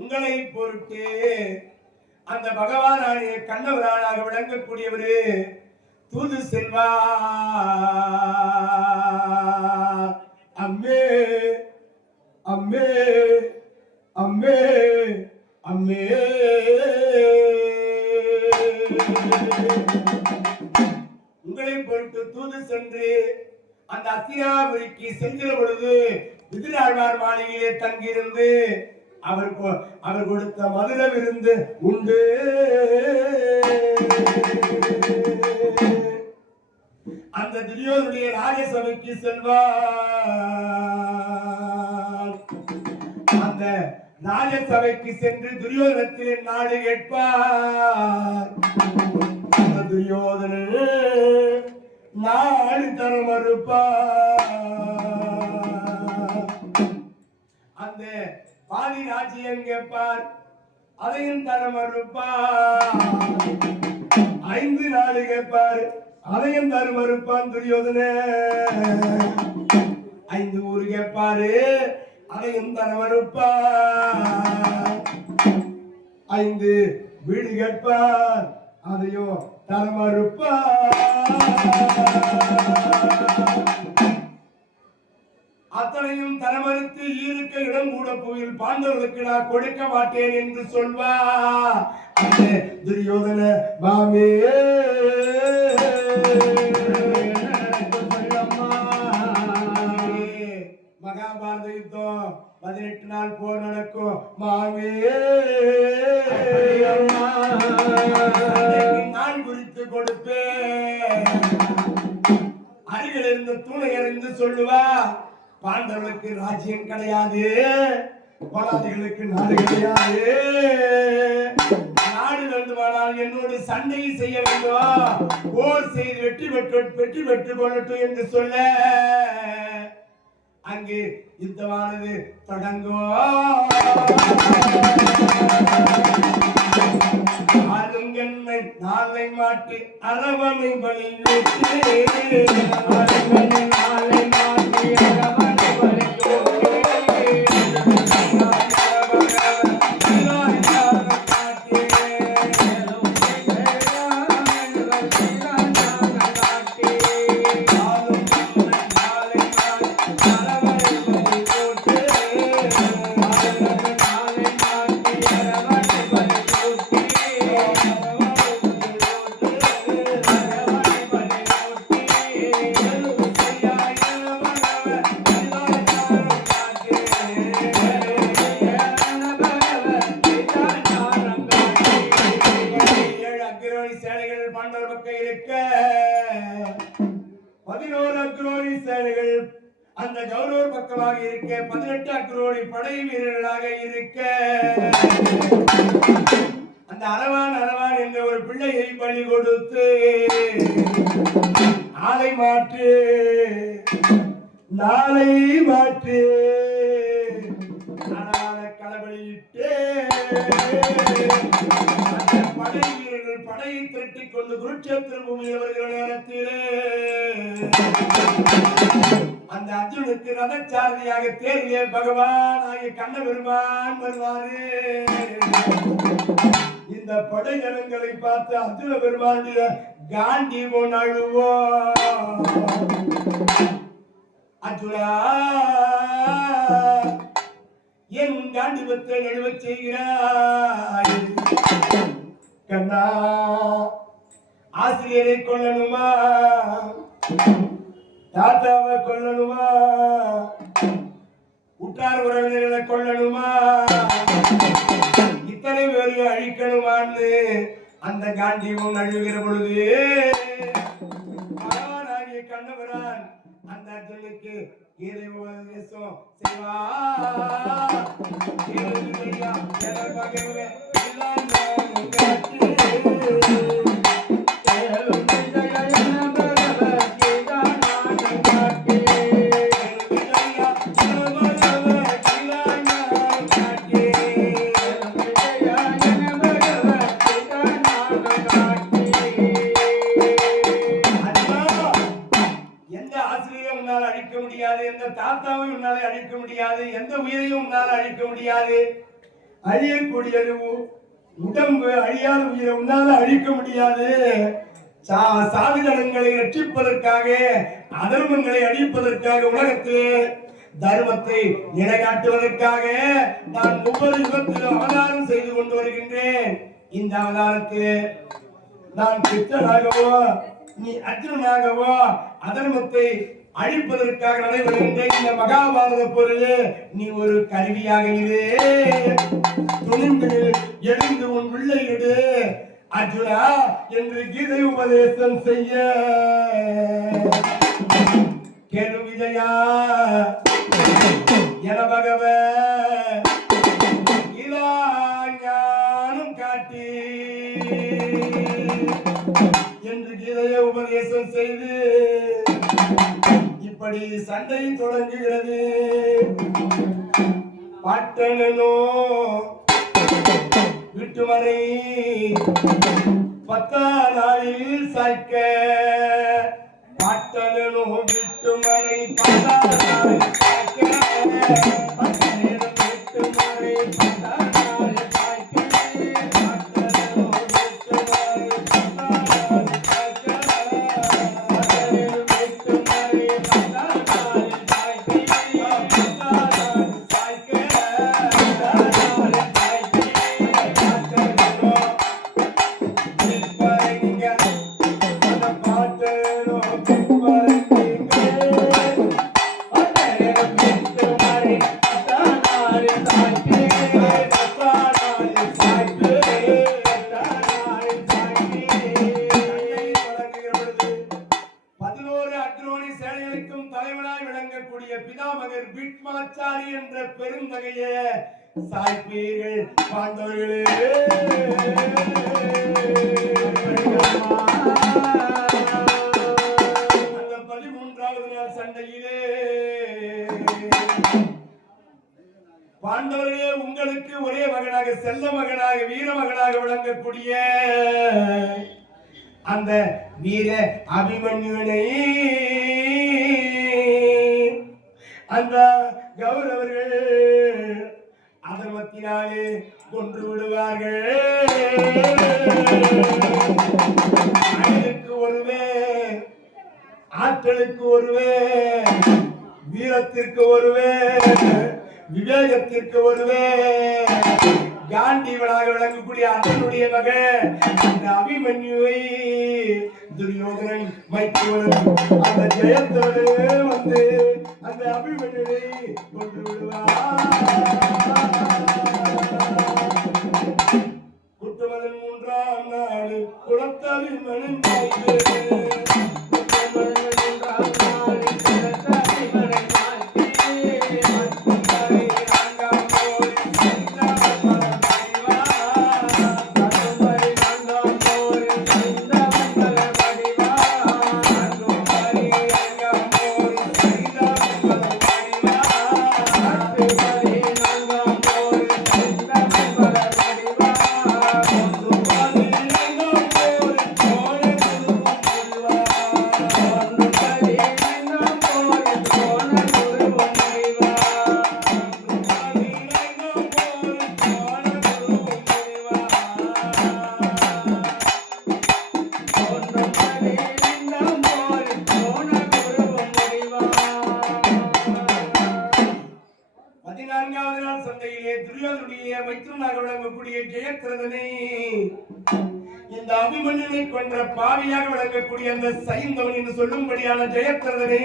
உங்களை பொருட்டு அந்த பகவானாகிய கண்ணவராக விளங்கக்கூடியவரு தூது செல்வா அம்மே அம்மே அம்மே அம்மே உங்களை பொருட்டு தூது சென்று அந்த அத்தியாபுரிக்கு செல்கிற பொழுது விதிராழ்வார் மாளிகையிலே தங்கியிருந்து அவர் கொடுத்த மதுர விருந்து உண்டு. அந்த துரியோதனுடைய ராஜசபைக்கு செல்வார். அந்த ராஜசபைக்கு சென்று துரியோதனத்தில் நாடு கேட்பார். அந்த துரியோதனு நாடு தர மறுப்பார். அந்த பாதி ராஜ்யம் கேட்பார், அதையும் தர மறுப்பார். 5 நாடு கேட்பார், அதையும் தர மறுப்பான் துரியோதன. 5 ஊர் கேட்பாரு, அதையும் தர மறுப்பார். 5 வீடு கேட்பார், அதையும் தர மறுப்பார். அத்தனையும் தரமறுத்து இருக்க இடம் கூட போயில் பாண்டவர்களுக்கு நான் கொடுக்க மாட்டேன் என்று சொல்வா துரியோதன மாமே. மகாபாரத யுத்தம் 18 நாள் போர் நடக்கும் மாமே. நாள் குறித்து கொடுப்பேன். அருகில் இருந்த தூணை அறிந்து சொல்லுவா, பாண்டவர்களுக்கு ராஜ்யம் கிடையாது, பலாதிகளுக்கு நாடு கிடையாது. நாடு வேண்டுமானால் என்னோடு சண்டை செய்ய வேண்டும், போர் செய்து வெற்றி பெற்று கொள்ளட்டும் என்று சொல்ல அங்கு யுத்தமானது தொடங்கும். ஆளுங்கண்ணை நாளை மாட்டி அரவணை பலி நாளை மாட்டி அரவணை பலி அந்த கௌரவர் பக்கமாக இருக்க 18 அக்ரோடி படை வீரர்களாக இருக்க அந்த அரவான் என்ற ஒரு பிள்ளையை பலி கொடுத்து நாளை மாற்று களபலியிட்டு படை வீரர்கள் படையை திரட்டிக் கொண்டு குருட்சேத்திர பூமியில் வருகிற நேரத்திலே அந்த அர்ஜுனுக்கு ரதச்சாரதியாக தேர்விலே பகவான் ஆகிய கண்ண பெருமான் வருவாரு. இந்த இந்த படைஜனங்களை பார்த்து அர்ஜுன பெருமானுடைய காண்டி அழுவோ. அர்ஜுனா, என் காண்டிபத்தை நழுவச் செய்கிறாய். கண்ணா, ஆசிரியரை கொல்லணுமா, தாத்தாவை கொல்லணுமா, உற்றார் உறவினர்களை கொல்லணுமா, இத்தனை பேரையும் அழிக்கணுமான்னு அந்த காண்டீபம் அழுகிற பொழுது பகவானாகிய கண்ணபிரான் அந்த அர்ஜுனுக்கு கீதை உபதேசம் தாத்தாவை உன்னால அழிக்க முடியாது, எந்த உயிரையும் உன்னால அழிக்க முடியாது. அழியக்கூடியது உடம்பு, அழியாத உயிரை உன்னால அழிக்க முடியாது. சாதிதனங்களை ரட்சிப்பதற்காக, அதர்மங்களை அழிப்பதற்காக, உலகத்திலே தர்மத்தை நிலைநாட்டுவதற்காக நான் ஒவ்வொரு யுகத்திலும் அவதாரம் செய்து கொண்டு வருகின்றேன். இந்த அவதாரத்தில் நான் கிருஷ்ணனாகவோ நீ அர்ஜுனனாகவோ அதர்மத்தை அழிப்பதற்காக நடைபெறுகின்ற இந்த மகாபாரத போரிலே நீ ஒரு கருவியாக இரு. துணிந்து எழுந்து உன் பிள்ளையிடு அர்ஜுனா என்று கீதை உபதேசம் செய்ய கேளு விஜயா என பகவ ஞானம் காட்டி என்று கீதையை உபதேசம் செய்து இப்படி சண்டை தொடங்குகிறது. பாட்டனோ விட்டுமறை 10 நாளில் சாய்க்க, பாட்டனோ விட்டுமறை 10 நாளில் சாய்க்க, விட்டுமறை 10 நாளில் சாய்க்க, பாட்டனோ விட்டுமறை 10 நாளில் சாய்க்க, விட்டுமறை 10 நாளில் பிதாமகர் பீஷ்மாச்சாரி என்ற பெருந்தகையே சாய்ப்பீர்கள் பாண்டவர்களே. அந்த 13வது நாள் சண்டையிலே பாண்டவர்களே, உங்களுக்கு ஒரே மகனாக, செல்ல மகனாக, வீர மகனாக விளங்கக்கூடிய அந்த வீர அபிமன்யுனை அந்த கௌரவர்கள் அதர்மத்தினாலே கொன்று விடுவார்கள். அழகுக்கு ஒருவே, ஆற்றலுக்கு ஒருவே, வீரத்திற்கு ஒருவே, விவேகத்திற்கு ஒருவே, காண்டீவனாக விளங்கக்கூடிய அண்ணனுடைய மகன் அந்த அபிமன்யுவை துரியோதனன் மைத்துவன் அந்த ஜெயத்தோடு வந்து அந்த அபிமன்யுவை கொண்டு விடுவார். குட்டுமலன் 3ஆம் நாள் குளத்தபிமனன் இந்த அபிமன்யுனை கொன்ற பாவியாக விளங்கக்கூடிய அந்த சைந்தவன் என்று சொல்லும்படியான ஜெயத்ரதனை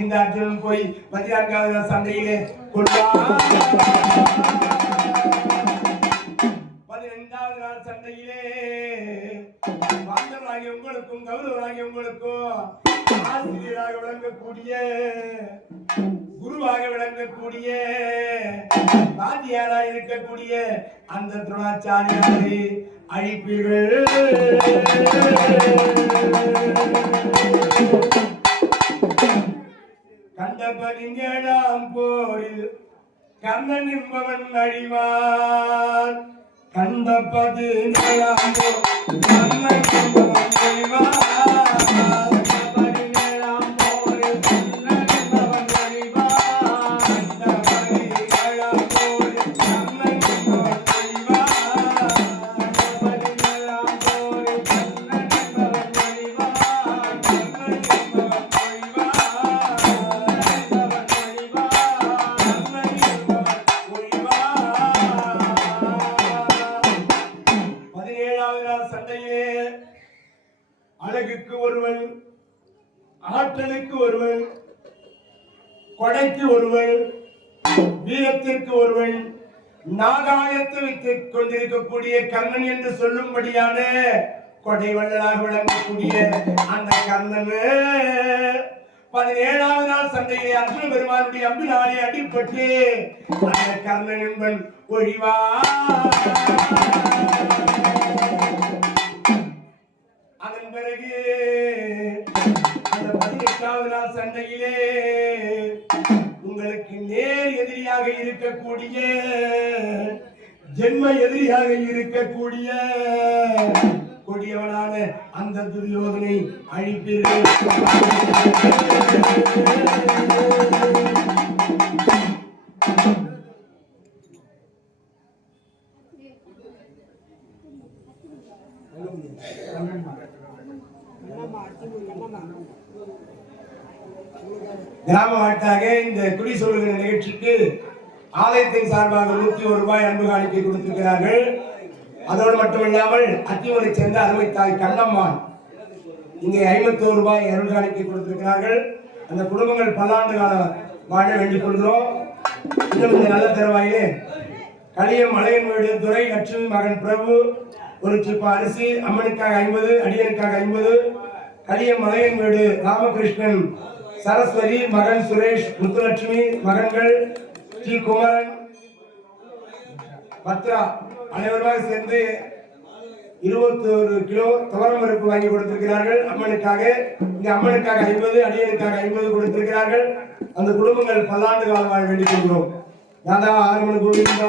இந்த அர்ஜுனன் போய் 14வது சண்டையிலே கொண்டார். 15வது நாள் சண்டையிலே பாண்டவராகிய உங்களுக்கும் கௌரவராகிய உங்களுக்கும் ஆசிரியராக விளங்கக்கூடிய குருவாக விளங்கக்கூடிய வாத்தியாராக இருக்கக்கூடிய அந்த துரோணாச்சாரியாரை அழிப்பீர்கள். கண்ட 17ஆம் போரில் கர்ணன் என்பவன் அழிவான். கண்ட 17ஆம் போரில் கர்ணன் என்பவன் அழிவான். அழகுக்கு ஒருவன், ஆற்றலுக்கு ஒருவன், கொடைக்கு ஒருவன், வீரத்திற்கு ஒருவன், நாகாயத்து வைத்துக் கொண்டிருக்கக்கூடிய கர்ணன் என்று சொல்லும்படியான கொடை வள்ளலாக விளங்கக்கூடிய அந்த கர்ணன் 17வது நாள் சண்டையிலே அர்ஜுன பெருமானுடைய அம்பினாலே அடிபட்டு அந்த கர்ணன் என்பன் ஒழிவா. அதன் பிறகு அந்த 18வது நாள் சண்டையிலே உங்களுக்கு நேர் எதிரியாக இருக்கக்கூடிய, ஜென்ம எதிரியாக இருக்கக்கூடிய கொடியவனான அந்த துரியோதனை அழிப்பீர்கள். கிராம வாட்டாக இந்த குடி சொல்லுகிற நிகழ்ச்சிக்கு ஆலயத்தின் சார்பாக 101 ரூபாய் அன்பு காணிக்கை கொடுத்திருக்கிறார்கள். அதோடு மட்டுமில்லாமல் அத்தியூரை சேர்ந்த அருமை தாய் கண்ணம்மான் இங்கே 51 ரூபாய் அருள் காணிக்கை கொடுத்திருக்கிறார்கள். அந்த குடும்பங்கள் பல்லாண்டு காலம் வாழ வேண்டிக் கொள்கிறோம். இன்னும் இந்த நல்ல தருவாயிலே களியம் மலையன் வீடு துறை லட்சுமி மகன் பிரபு ஒரு சிப்ப அரிசி, அம்மனுக்காக 50, அடியனுக்காக 50. களியம் மலையன் வீடு ராமகிருஷ்ணன், சரஸ்வதி மகன் சுரேஷ், முத்துலட்சுமி மகன்கள் டி குமரன், பத்ரா அனைவருமாக சேர்ந்து 21 கிலோ துவரம் பருப்பு வாங்கி கொடுத்திருக்கிறார்கள். அம்மனுக்காக இங்க அம்மனுக்காக 50, அடியனுக்காக 50 கொடுத்திருக்கிறார்கள். அந்த குடும்பங்கள் பல்லாண்டு காலம் வாழ வேண்டிக் கொள்கிறோம். ராதா ஆறுமணி கோவிந்தா.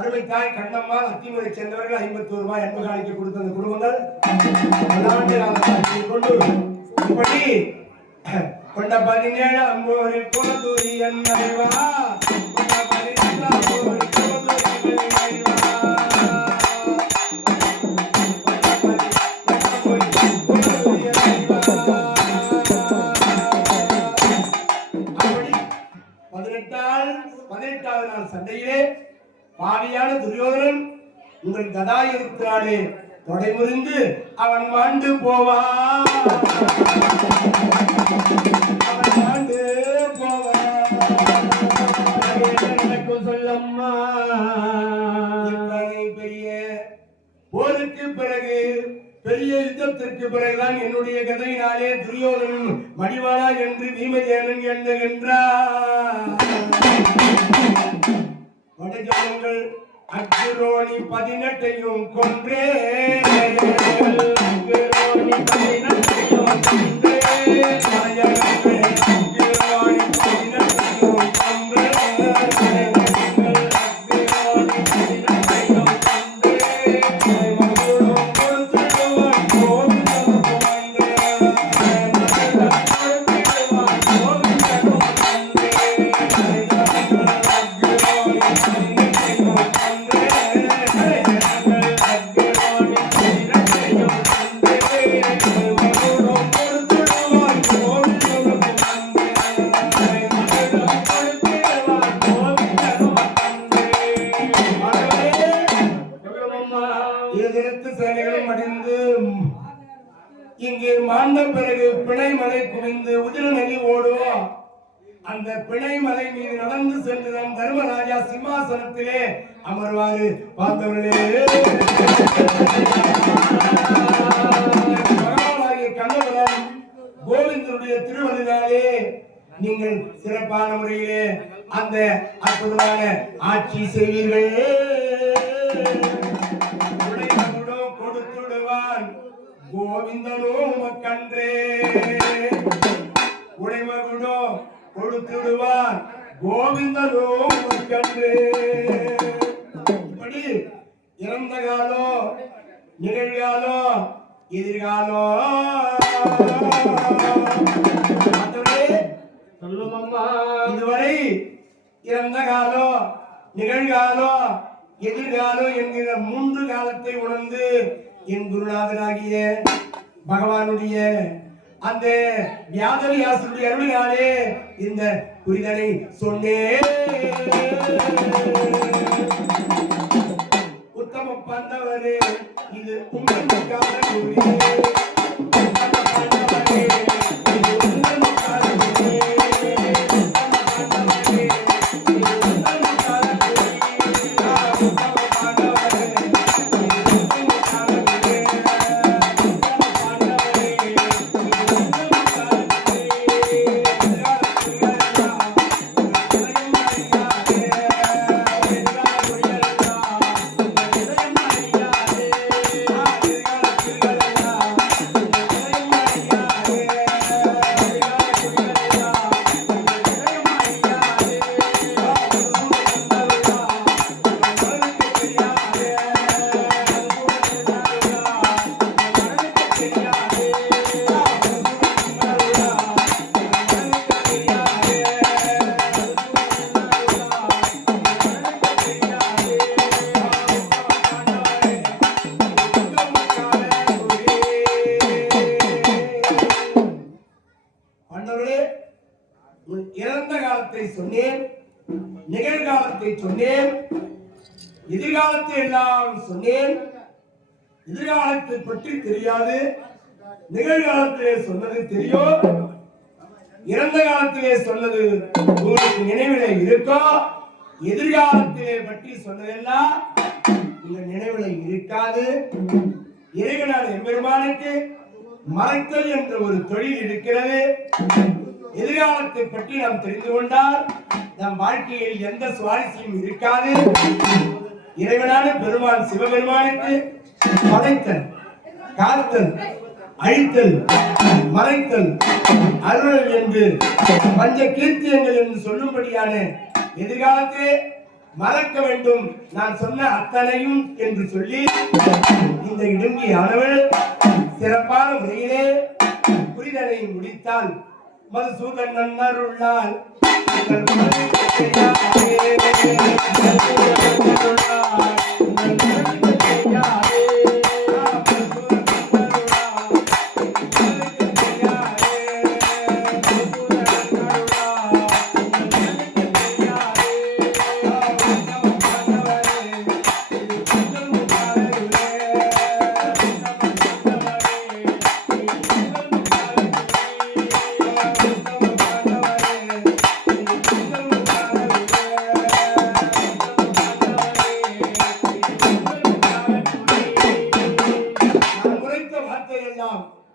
அருமை தாய் கண்ணம்மா அத்திமுறை சேர்ந்தவர்கள் 51 ரூபாய் அன்பு காணிக்கை கொடுத்த அந்த குடும்பங்கள் பல்லாண்டு காலம் கொண்டு இப்படி கொண்ட 17ஆம் போரில் கோதுரியன் அறைவா. கொண்ட 17ஆம் போரில் கோதுரியன் அறைவா. அப்படி 18வது நாள் சண்டையிலே பாவியான துரியோதனன் உங்கள் கதாயுதத்தினாலே தொடை முறிந்து அவன் மாண்டு போவான். சொல்லம்மா பெரிய போருக்கு பிறகு, பெரிய யுத்தத்திற்கு பிறகுதான் என்னுடைய கதையினாலே துரியோதனன் மடிவாளா என்று பீமசேனன் எண்ணுகின்றார். வடஜனங்கள் அக்ரோணி 18ஐயும் கொன்றே, அக்ரோணி 18ஐயும் கொன்றே, கொடுத்து இங்கு மாண்ட பிறகு பிணைமலை குவிந்து உதிர நதி ஓடும். அந்த பிணைமலை மீது நடந்து சென்று நம் தர்மராஜா சிம்மாசனத்திலே அமர்வாரு. பார்த்தவர்களே, மகானாகிய கண்ணபுரம் கோவிந்தனுடைய திருவள்ளினாலே நீங்கள் சிறப்பான முறையிலே அந்த அற்புதமான ஆட்சி செய்வீர்கள். கொடுத்துடுவான் கோவிந்தனோ உமக்கன்றே. உடைமகுடோ கொடுத்துடுவான் கோவிந்தனோ உமக்கன்றே. இப்படி இறந்த காலம், நிகழ்காலம், எதிர்காலம் இதுவரை இறந்த காலம், நிகழ்காலம், எதிர்காலம் என்கிற 3 காலத்தை உணர்ந்து என் குருநாதனாகிய பகவானுடைய அந்த வியாதவியாசனுடைய அருளினாலே இந்த புரிதலை சொன்னேன். உத்தம பந்தவரே, இது உங்களுக்கான குறி. இறந்த காலத்தை சொன்னேன், நிகழ்காலத்தை சொன்னேன், எதிர்காலத்தை எல்லாம் சொன்னேன். எதிர்காலத்தை பற்றி தெரியாது, நிகழ்காலத்திலே சொன்னது தெரியும். இறந்த காலத்திலே சொன்னது உங்களுக்கு நினைவிலே இருக்கோ, எதிர்காலத்திலே பற்றி சொன்னதெல்லாம் உங்க நினைவில இருக்காது. இறைவனான எம்பெருமானுக்கு மறைத்தல் என்ற ஒரு தொழில் இருக்கிறது. எதிர்காலத்தை பற்றி நாம் தெரிந்து கொண்டால் நம் வாழ்க்கையில் எந்த சுவாரஸ்யம் இருக்காது. இறைவனான பெருமான் சிவபெருமானுக்கு படைத்தல், காத்தல், அழித்தல், மறைத்தல், அருள் என்று பஞ்ச கீர்த்தியங்கள் என்று சொல்லும்படியான எதிர்காலத்திலே மறக்க வேண்டும் நான் சொன்ன அத்தனையும் என்று சொல்லி இந்த இடுங்கியானவள் சிறப்பான முறையிலே புரிதலை முடித்தால் மதுசூதன் நன்னருள்ளால்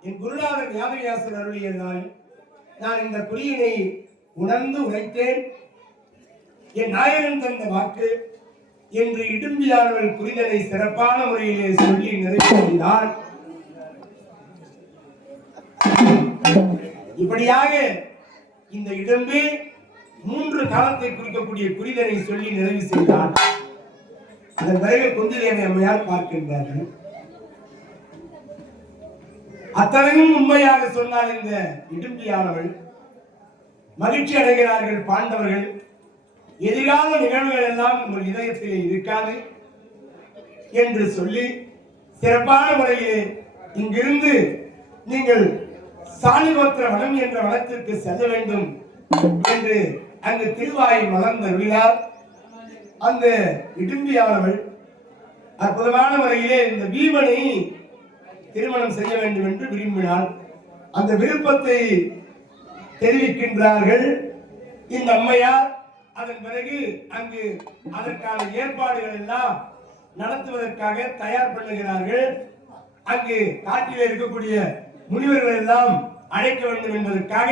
என் குருநாதர் ஞானவியாசர் அருளியதால் நான் இந்த குறியினை உணர்ந்து உரைத்தேன். என் நாயகன் தந்த வாக்கு என்று இடும்பியானவள் குறிதனை சிறப்பான முறையிலே சொல்லி நிறைவேற்றினார். இப்படியாக இந்த இடும்பு 3 காலத்தை குறிக்கக்கூடிய குறிதனை சொல்லி நிறைவு செய்தார். அதன் பிறகு குந்திதேவி அம்மையார் பார்க்கின்றார்கள். அத்தனையும் உண்மையாக சொன்னால் இந்த இடும்பியானவள் மகிழ்ச்சி அடைகிறார்கள் பாண்டவர்கள். எதிர்கால நிகழ்வுகள் எல்லாம் உங்கள் இதயத்திலே இருக்காது என்று சொல்லி சிறப்பான முறையிலே இங்கிருந்து நீங்கள் சாலிகோத்திர வனம் என்ற வனத்திற்கு செல்ல வேண்டும் என்று அங்கு திருவாயை மலர்ந்தருளினார். அந்த இடும்பியானவள் அற்புதமான முறையிலே இந்த பீமனை திருமணம் செய்ய வேண்டும் என்று விரும்பினாள். அந்த விருப்பத்தை தெரிவிக்கின்றார்கள் இந்த அம்மையார். அதன் பிறகு அங்கு அதற்கான ஏற்பாடுகள் எல்லாம் நடத்துவதற்காக தயார் பண்ணுகிறார்கள். அங்கு காட்டில் இருக்கக்கூடிய முனிவர்கள் எல்லாம் அழைக்க வேண்டும் என்பதற்காக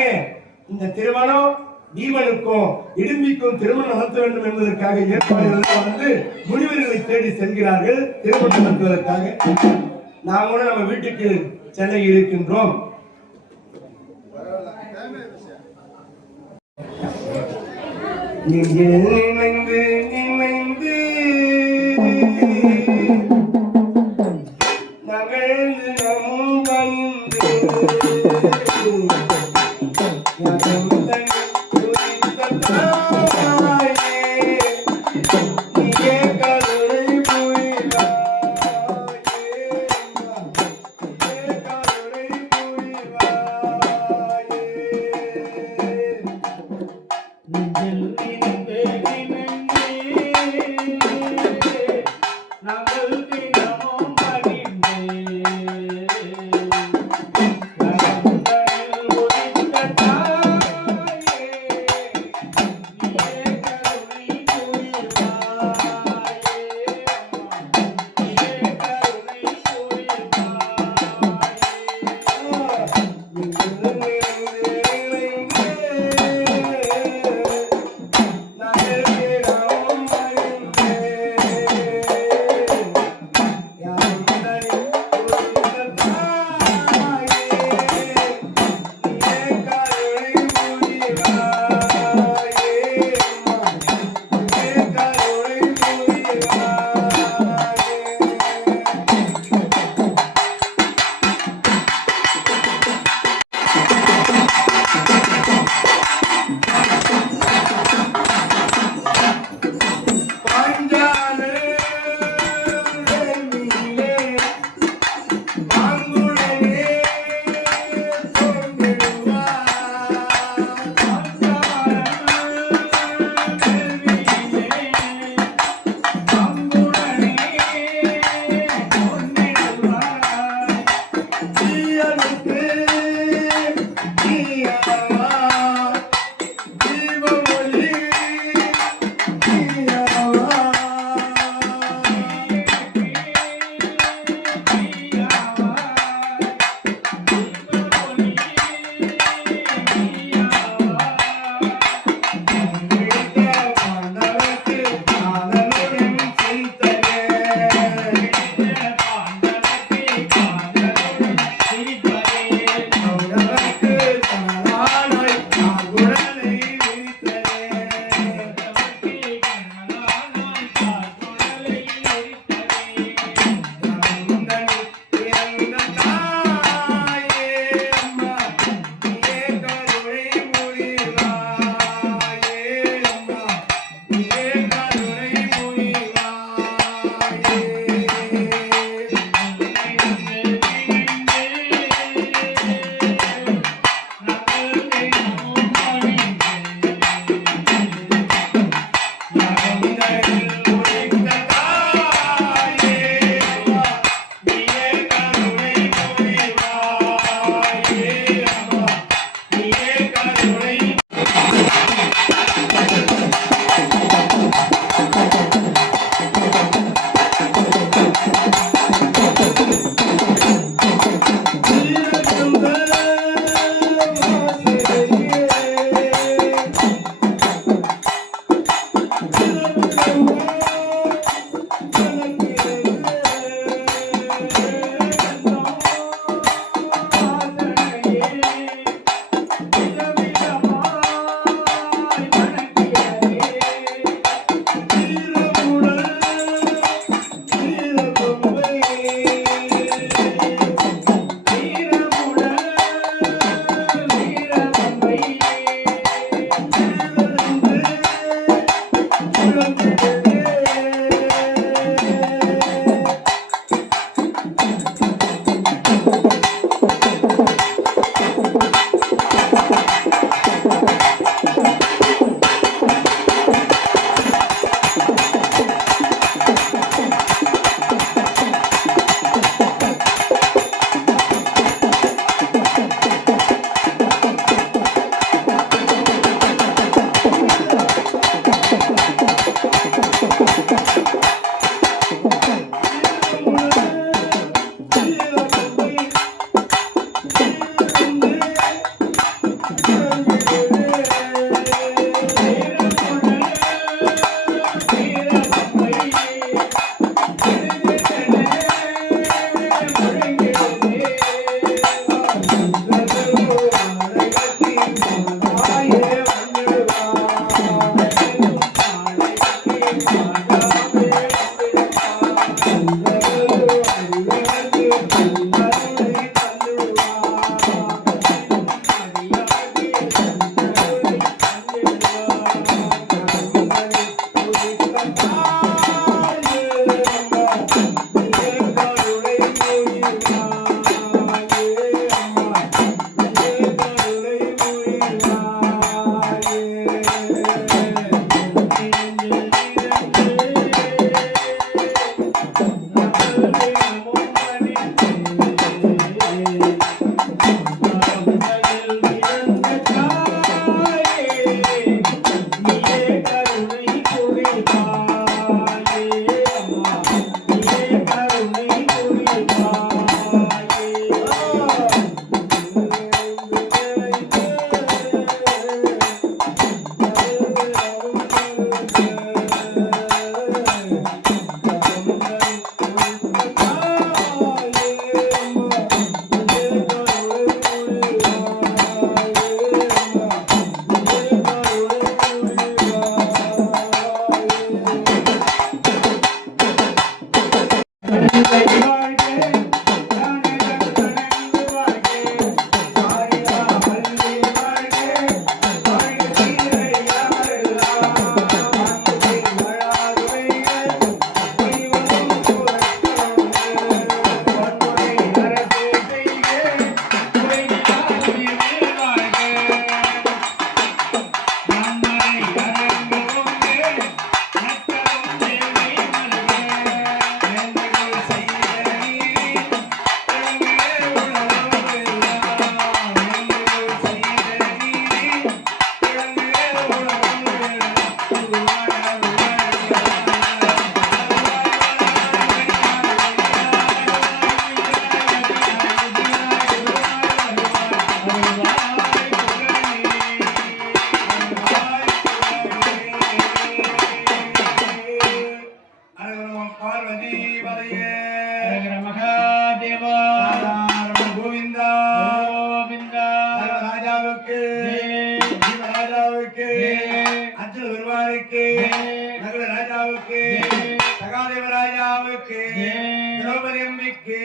இந்த திருமணம் பீமனுக்கும் இடும்பிக்கும் திருமணம் நடத்த வேண்டும் என்பதற்காக ஏற்பாடுகள் வந்து முனிவர்களை தேடி செல்கிறார்கள் திருமணம் நடத்துவதற்காக. நாம் கூட நம்ம வீட்டுக்கு செல்ல இருக்கின்றோம். நீங்கள் நினைந்து நினைந்து நகழ்ந்து நம் கண்டு ராஜாவுக்கு ராஜாவுக்கு அர்ஜுன பெருமானுக்கு நகுல ராஜாவுக்கு சகாதேவ ராஜாவுக்கு திரௌபதி அம்பிக்கு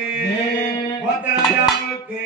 கோத்த ராஜாவுக்கு